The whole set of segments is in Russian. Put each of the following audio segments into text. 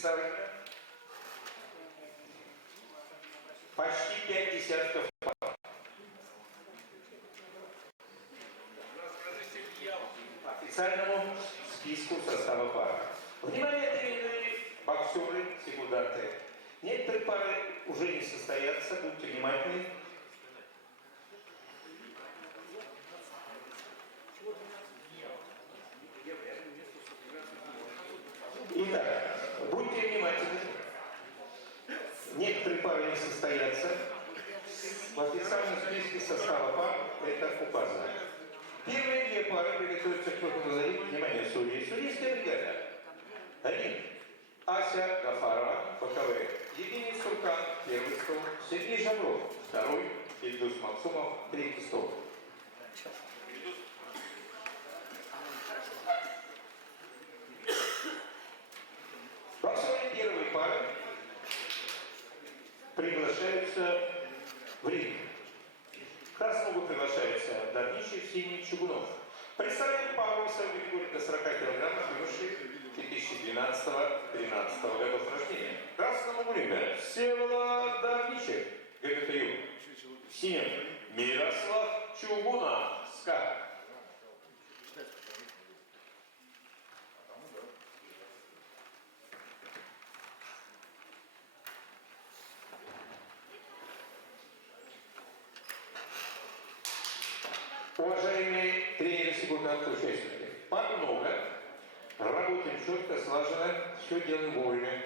представлено почти 5 десятков пар. Официальному списку состава пар. Внимание, тренеры, боксеры, секунданты. Некоторые пары уже не состоятся, будьте внимательны. Итак, будьте внимательны. Некоторые пары не состоятся. В официальном списке состава пар это указано. Первые две пары приготовятся к выходу на ринг. Внимание, судьи. Судейская бригада. Ринг. Ася Гафарова, боковые. Евгений Суркан, первый стол. Сергей Жабров, второй. Ильдус Максумов, третий стол. Боксеры первой пары приглашаются в ринг. В красному приглашается Давничев, синий Чугунов. Представляем пару весовой категории до 40 килограммов юношей 2012-13 годов рождения. В красному ринге Всеволод Давничев, ГТТЮ. В синем Мирослав Чугунов, СКА. Уважаемые тренеры, секунданты, участники, пар много, работаем четко, слаженно, все делаем вовремя.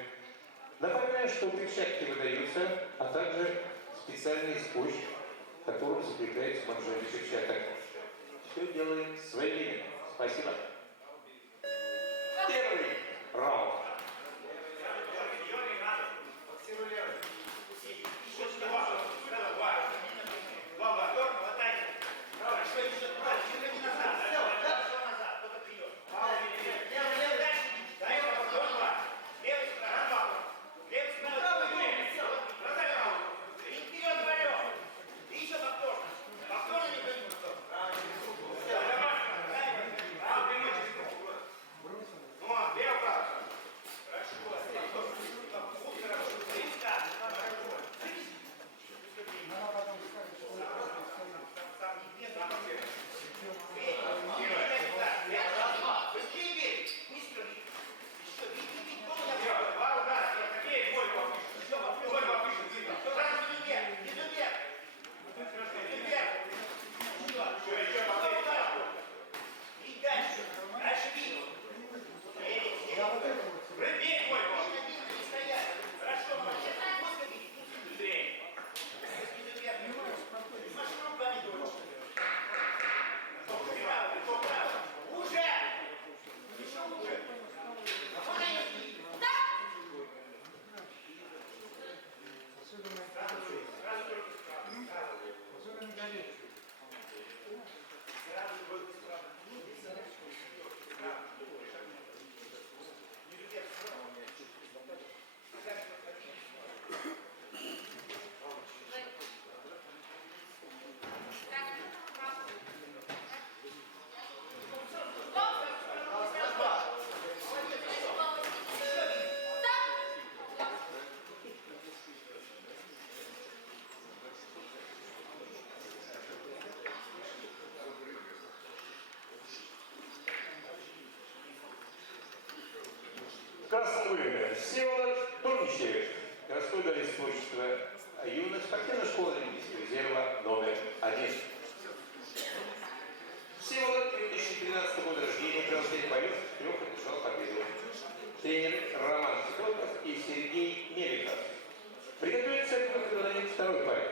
Напоминаю, что перчатки выдаются, а также специальный скотч, которым закрепляется манжеты перчаток. Все делаем своевременно. Спасибо. Первый раунд. Красновые. Всеволод Турничев, городской дворец творчества юных, спортивная школа Олимпийского резерва номер 1. Всеволод 2013 года рождения, красный боец, трех одержал победу. Тренер Роман Федотов и Сергей Меликов. Приготовиться к выходу на ринг второй паре.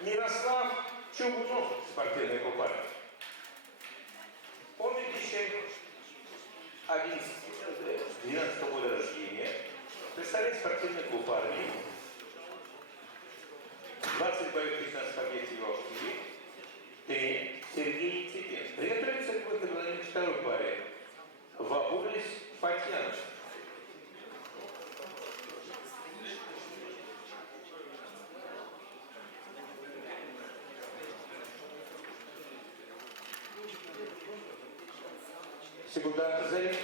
Мирослав Чугунов, спортивный купальник. Он 2012 года рождения. Представляет спортивный клуб армии. 20 боев, 15 побед в его активе. Тренер Сергей Цепин. Приготовиться к выходу второй паре. Вапулис Фатьянов. Секунда заряд.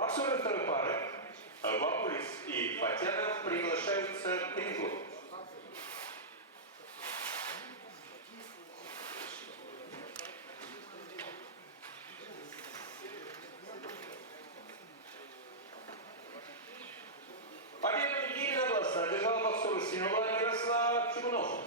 Боксеры второй пары Вапулис и Фатьянов приглашаются к рингу. Победу единогласно одержал боксер Синова Мирослав Чугунов.